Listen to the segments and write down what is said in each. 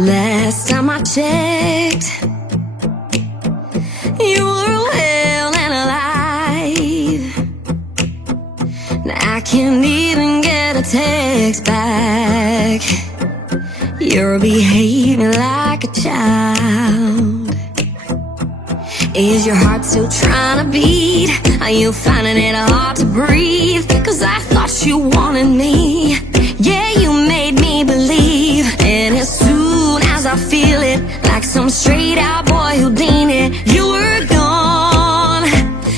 Last time I checked, you were well and alive. Now I can't even get a text back. You're behaving like a child. Is your heart still trying to beat? Are you finding it hard to breathe? 'Cause I thought you wanted me. Yeah, you made me believe. And as soon as I feel it, like some straight out boy Houdini, you were gone.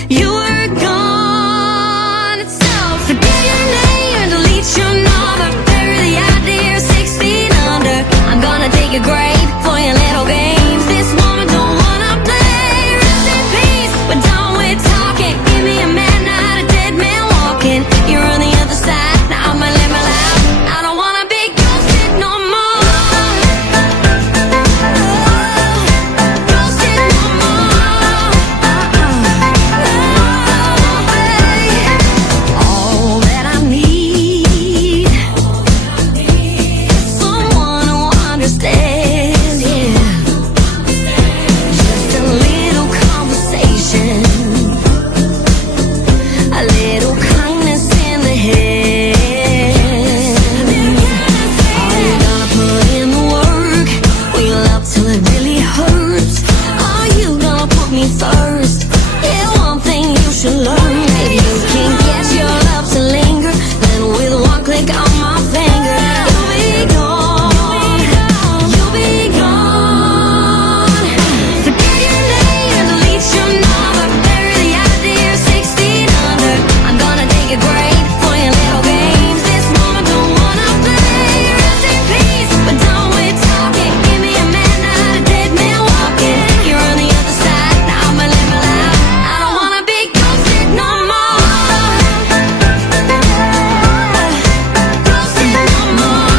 You were gone. So forget your name and delete your number. Bury the idea 6 feet under. I'm gonna dig a grave for your little games. This woman don't wanna play. Rest in peace, but don't we talking? Give me a man, not a dead man walking. You're on the other side, now I'ma live my life. I don't wanna be ghosted no more. Ghosted no more. All that I need, someone who understands, yeah. Just a little conversation, a little kindness in the head. Are you gonna put in the work? Will you love till it really hurts? Are you gonna put me first? Yeah, one thing you should learn, if you can't get your love to linger, then with one click on my finger, you'll be gone. You'll be gone. Forget your name and delete your number. Bury the idea 6 feet under. I'm gonna dig a grave for your little games. This woman don't wanna play. Rest in peace, but don't we talking? Give me a man, not a dead man walking. You're on the other side, now I'ma live my life. I don't wanna be ghosted no more. Ghosted no more.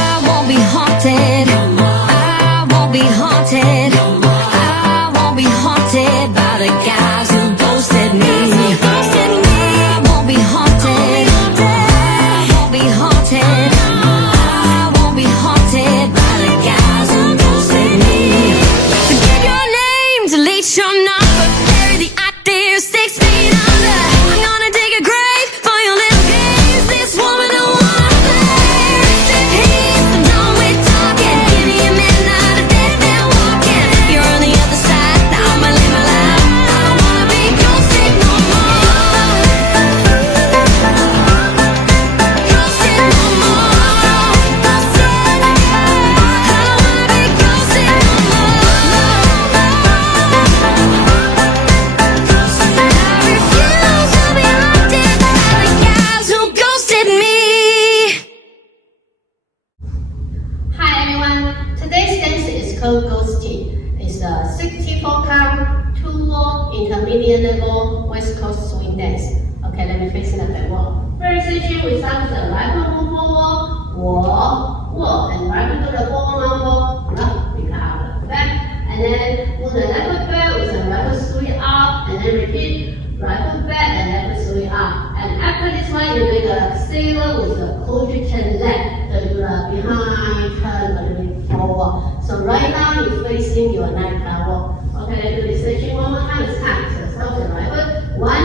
I won't be haunted. I won't be haunted. I won't be haunted by the guys who ghosted me. I won't be haunted. I won't be haunted. I won't be haunted by the guys who ghosted me. Forget your name, delete your number, bury the idea 6 feet under. I'm gonna dig a grave for your little games. This woman don't wanna play. Rest in peace, but don't we talking? Give me a man, not a dead man walking. You're on the other side, now I'ma live my life. I don't wanna be ghosted no more. Ghosted no more. Ghosted. I don't wanna be ghosted no more. I refuse to be haunted by the guys who ghosted me. Hi everyone, today's dance is called Ghosting. It's a 64 count, 2-wall, intermediate level West Coast swing dance. Okay, let me face it up and walk. First section, we start with the right foot move forward, walk, and right foot to the forward number, we come out the back, and then move the left foot back with the right foot swing up, and then repeat, right foot back and left foot swing up. And after this one, you make a sailor with the closure turn left. So you do the behind, turn a little bit forward. So right now you're facing your night walk. Okay, let's do this section one more time. It's time. So start with the right foot. 1,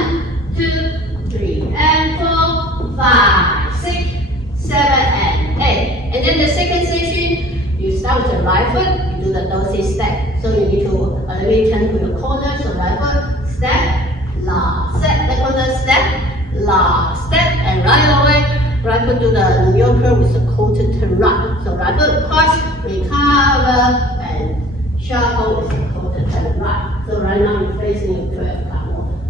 2, 3, and 4, 5, 6, 7, and 8. And then the second section, you start with the right foot. You do the dorsey step. So you need to a little bit turn to your corner. So right foot, step, lock, step, left corner, step, lock, step, and right away, right foot to the New Yorker with the quarter turn right. So right foot cross, recover, and shuffle with the quarter turn right. So right now you're facing your 12 count.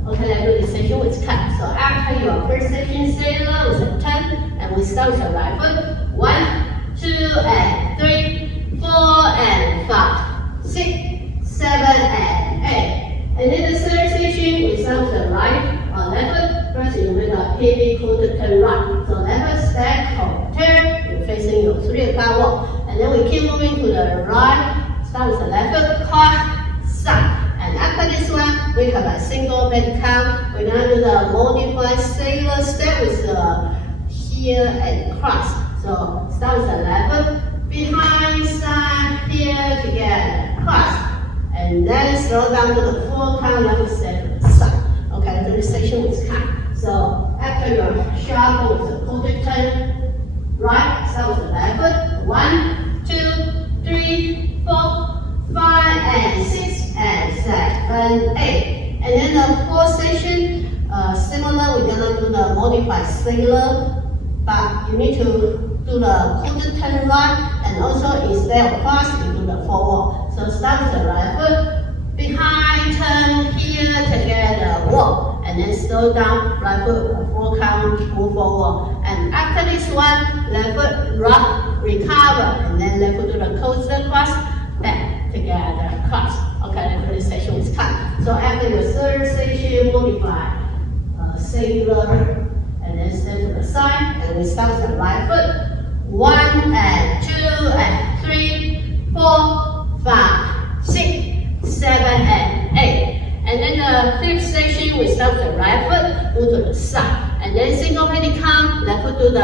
Okay, let's do this section with cut. So after your first section, sailor with a turn, and we start with the right foot. 1, 2, and 3, 4, and 5, 6, 7, and 8. And then the third section, we start with the right or left foot. First, you make a heavy quarter turn right. So left foot step, turn, you're facing your 3 o'clock walk. And then we keep moving to the right, start with the left foot, cross, side. And after this one, we have a single bend count. We're going to do the modified sailor step with the here, and cross. So start with the left foot, behind, side, here, together, cross. And then slow down to the 4 count, left foot step to the side. Okay, the section is count. So after your shuffle with the quarter turn, right, start with the left foot. 1, 2, 3, 4, 5, and 6, and 7, 8. And then the fourth section, similar, we're gonna do the modified singular, but you need to do the quarter turn right, and also instead of cross, you do the forward. So start with the right foot, behind, turn, here, together, walk, and then slow down, right foot, 4 count, move forward. And after this one, left foot, rock, recover, and then left foot do the coaster cross, back, together, cross. Okay, the first section is cut. So after your third section, modify singular, and then step to the side, and we start with the right foot. 1 and 2 and 3, 4, 5, 6, 7, and 8. And then the fifth section, we start with the right foot, move to the side, and then single penny count, left foot do the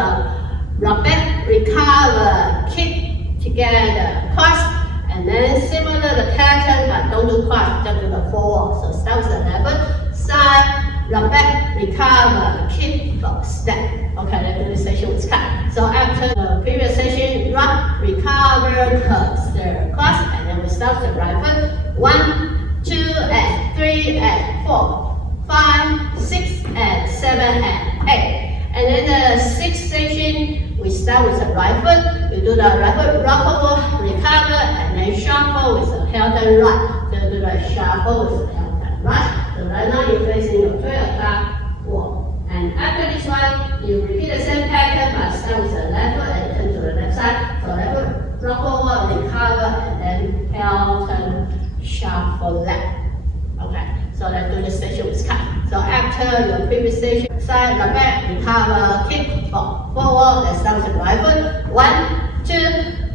rock back, recover, kick, together, cross. And then similar the pattern, but don't do cross, just do the forward. So start with the left foot, side, rock back, recover, kick, step. Okay, let's do this section with cut. So after the previous section, rock, recover, coaster, cross, and then we start with the right foot. 1, 2, and 3, and 4, 5, 6, and 7, and 8. And then the sixth section, we start with the right foot. We do the right foot rock over, recover, and then shuffle with the heel turn right. So do the shuffle with the heel turn right. So right now you're facing your 12 o'clock walk. And after this one, you repeat the same pattern, but start with the left foot and turn to the left side. So left foot rock over, recover, and then heel turn, shuffle left. Okay, so let's do the section with cut. So after your previous section, side, rock back, recover, kick, forward. Let's start with the right foot. 1, 2,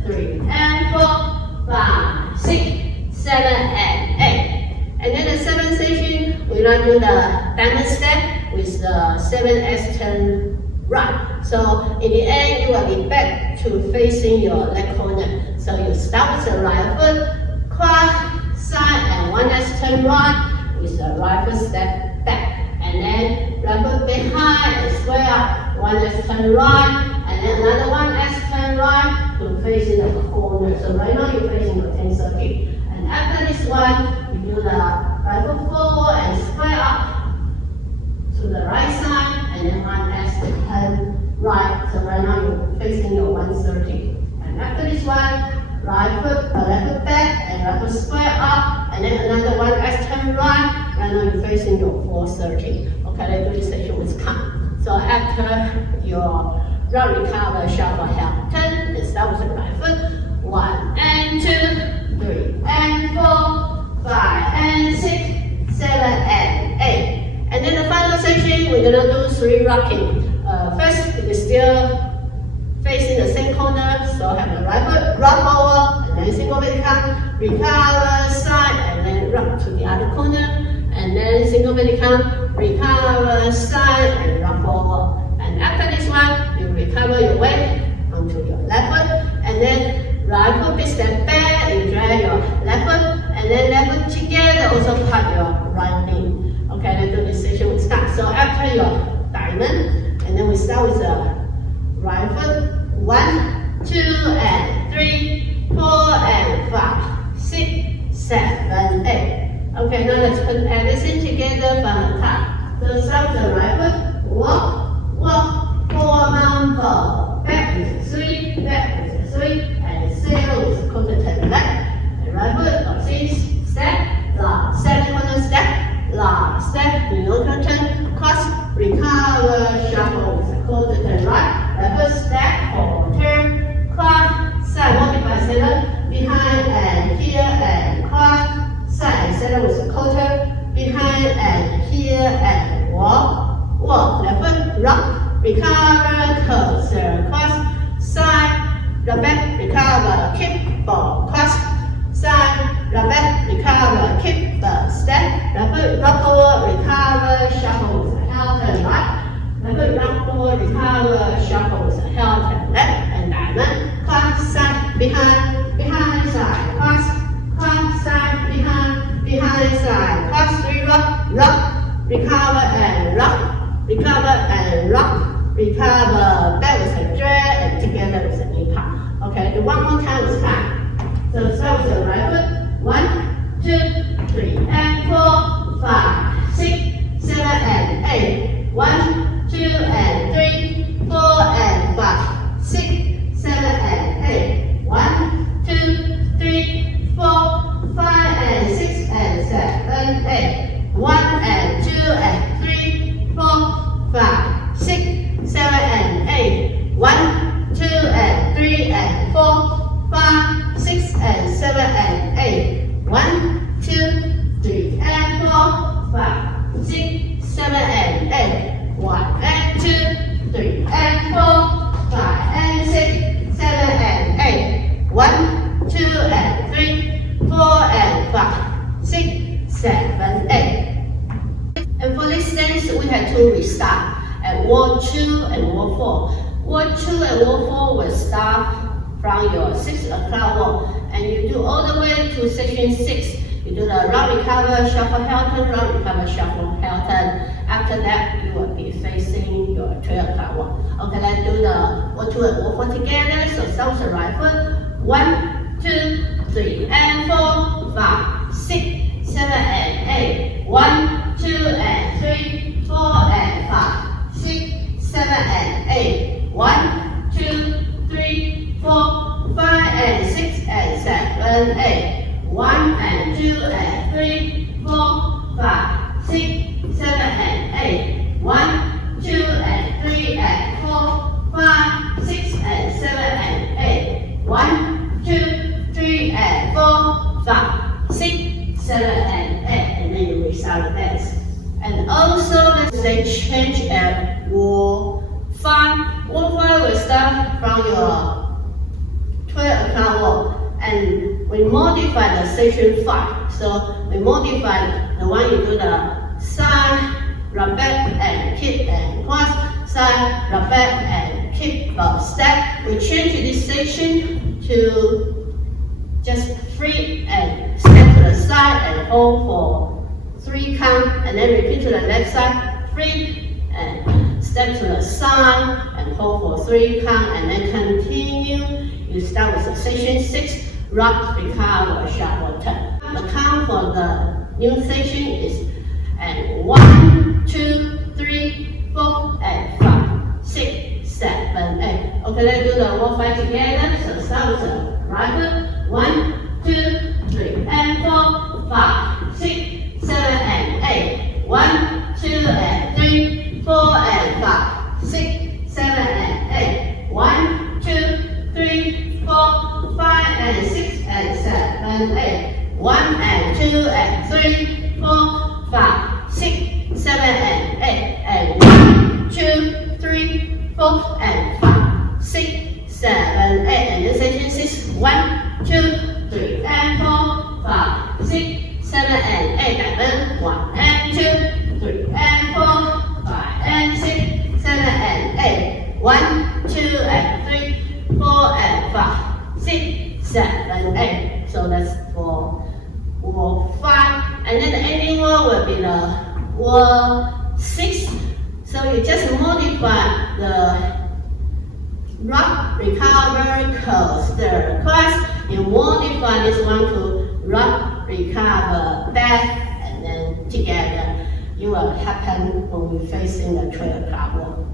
3, and 4, 5, 6, 7, and 8. And then the seventh section, we're gonna do the diamond step with the 7S turn right. So in the end, you will be back to facing your left corner. So you start with the right foot, cross, side, and 1S turn right with the right foot step back. And then right foot behind and square up, 1S turn right, and then another 1S turn right to facing the corner. So right now you're facing your 10 circuit. And after this one, we do the right foot forward and square up to the right side, and then 1S turn right. So right now you're facing your 130. And after this one, right foot, left foot back, and right foot square up, and then another 1S turn right. Right now you're facing your 430. Okay, let's do this section with count. So after your rock, recover, shuffle, heel turn, and start with the right foot. 1 and 2, 3 and 4, 5 and 6, 7 and 8. And then the final section, we're gonna do 3 rocking. First, we're still facing the same corner, so have the right foot rock over, and then single belly count, recover, side, and then rock to the other corner. And then single belly count, recover, side, and rock forward. And after this one, you recover your weight onto your left foot, and then right foot big step back, you drag your left foot, and then left foot together, also cut your right knee. Okay, let's do this section with start. So after your diamond, and then we start with the right foot. 1, 2, and 3, 4, and 5, 6, 7, 8. Okay, now let's put everything together from the top. So start with the right foot, walk, walk, forward mountain ball, back with the 3, back with the 3, and sail with the quarter turn left. And right foot, or 6, step, lock, 7 corner step, lock, step, neutral turn, cross, recover, shuffle with the quarter turn right. Right foot, step, forward turn, cross, side, modify center, behind and here and cross. Side and center with the quarter, behind and here and walk, walk, left foot, rock, recover, coaster, cross, side, rock back, recover, kick, ball, cross, side, rock back, recover, kick, ball, step, left foot, rock forward, recover, shuffle with the heel turn right, left foot, rock forward, recover, recover, shuffle with the heel turn, left and diamond, cross, side, behind, side, cross, side, behind, side, cross, 3, rock, recover and rock, recover, back with a drag and together with a knee pop. Okay, do one more time with time. So start with the right foot, 1, 2, 3, and 4, 5, 6, 7, and 8. 1, 2, and 3, 4, and 5, 6, 7, and 8. 1, 2, 3, 4, 5, and 6, and 7, 8. 1, and 2, and 3, 4, 5, 6, 7, and 8. 1, 2, and 3, and 4, 5, 6, and 7, and 8. 1, 2, 3, and 4, 5, 6, 7, and 8. 1, and 2, 3, and 4, 5, and 6, 7, and 8. 1, 2, and 3, 4, and 5, 6, 7, 8. And for this dance, we had to restart at wall 2 and wall 4. Wall 2 and wall 4 will start from your 6 o'clock wall, and you do all the way to section 6. You do the round recover, shuffle, heel turn, round recover, shuffle, heel turn. After that, you will be facing your 12 o'clock wall. Okay, let's do the wall 2 and wall 4 together. So start with the right foot. 1, 2, 3, and 4, 5, 6, 7, and 8. 1, 2, and 3, 4, and 5, 6, 7, and 8. 1, 2, 3, 4, 5, and 6, and 7, 8. 1, and 2, and 3, 4, 5, 6, 7, and 8. 1, 2, and 3, and 4, 5, 6, and 7, and 8. 1, 2, 3, and 4, 5, 6, 7, and 8. And then you restart the dance. And also, let's say change at wall 5. Wall 5 will start from your 12 o'clock wall. And we modify the section 5. So we modify the one you do the side, rub back, and kick, and cross, side, rub back, and kick, step. We change this section to just free and step to the side and hold for 3 count, and then repeat to the left side, free and step to the side and hold for 3 count, and then continue. You start with the section 6, rock, recover, shuffle, turn. The count for the new section is and 1, 2, 3, 4, and 5, 6, 7, 8. Okay, let's do the wall 5 together. So start with the right foot. 1, 2, 3, and 4, 5, 6, 7, and 8. 1, 2, and 3, 4, and 5, 6, 7, and 8. 1, 2, 3, 4, 5, and 6, and 7, 8. 1, and 2, and 3, 4, 5, 6, 7, and 8. And 1, 2, 3, 4, and 5, 6, 7, 8. And this section 6. 1, 2, 3, and 4, 5, 6, 7, and 8. Diamond. 1, and 2, 3, and 4, 5, and 6, 7, and 8. 1, 2, and 3, 4, and 5, 6, 7, 8. So that's for wall 5. And then the ending wall will be the wall 6. So you just modify the rock, recover, coaster, cross. You modify this one to rock, recover, back, and then together. You will happen when we facing the 12 o'clock wall.